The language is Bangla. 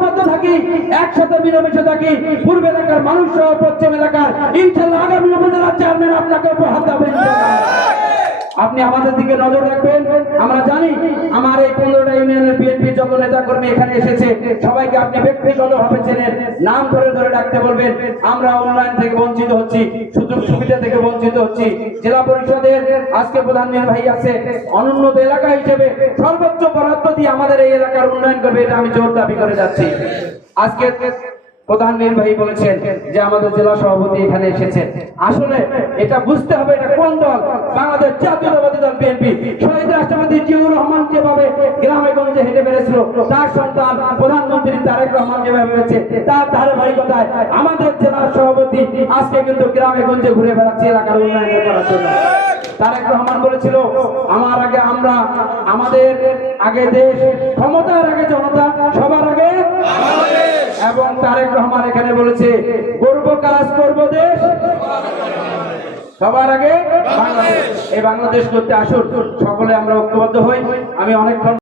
ঐক্যবদ্ধ থাকি, একসাথে মিলেমিশে থাকি, পূর্ব এলাকার মানুষ সহ পশ্চিম এলাকার ইনশাআল্লাহ আগামী উপজেলা চেয়ারম্যান আপনাকে উপহার দেবেন ইনশাআল্লাহ। আপনি আমাদের দিকে নজর রাখবেন। আমরা জানি আমার এই 15টা ইউনিয়নের বিএনপি যত নেতা কর্মী এখানে এসেছে সবাইকে আপনি ব্যক্তিগতভাবে চেনেন, নাম ধরে ধরে ডাকতে বলবেন। আমরা উন্নয়ন থেকে বঞ্চিত হচ্ছি, সুযোগ সুবিধা থেকে বঞ্চিত হচ্ছি। জেলা পরিষদের আজকে প্রধান নির্বাহী আছে, অনুন্নত এলাকা হিসেবে সর্বোচ্চ বরাদ্দ দিয়ে আমাদের এই এলাকার উন্নয়ন করবে, এটা আমি জোর দাবি করে যাচ্ছি। আজকে প্রধান নির্বাহী বলেছেন যে আমাদের জেলা সভাপতি এখানে এসেছেন। আসলে এটা বুঝতে হবে এটা কোন দল। বাংলাদেশ জাতীয়তাবাদী দল বিএনপি। শহীদ রাষ্ট্রপতি জিয়াউর রহমান যেভাবে গ্রামে গঞ্জে হেঁটে বেড়েছিল, তার সন্তান প্রধানমন্ত্রী তারেক রহমান যেভাবে বেড়েছে, তার ধারাবাহিকতায় আমাদের জেলা সভাপতি আজকে কিন্তু গ্রামে গঞ্জে ঘুরে বেড়াচ্ছে এলাকার উন্নয়ন করার জন্য। তারেক রহমান বলেছিল আমার আগে আমরা, আমাদের আগে দেশ, ক্ষমতার আগে জনতা, সবার আগে। এবং তারেক রহমান এখানে বলেছে করব কাজ করব দেশ, সবার আগে বাংলাদেশ। এই বাংলাদেশ করতে আসুন, সকলে আমরা ঐক্যবদ্ধ হই। আমি অনেকক্ষণ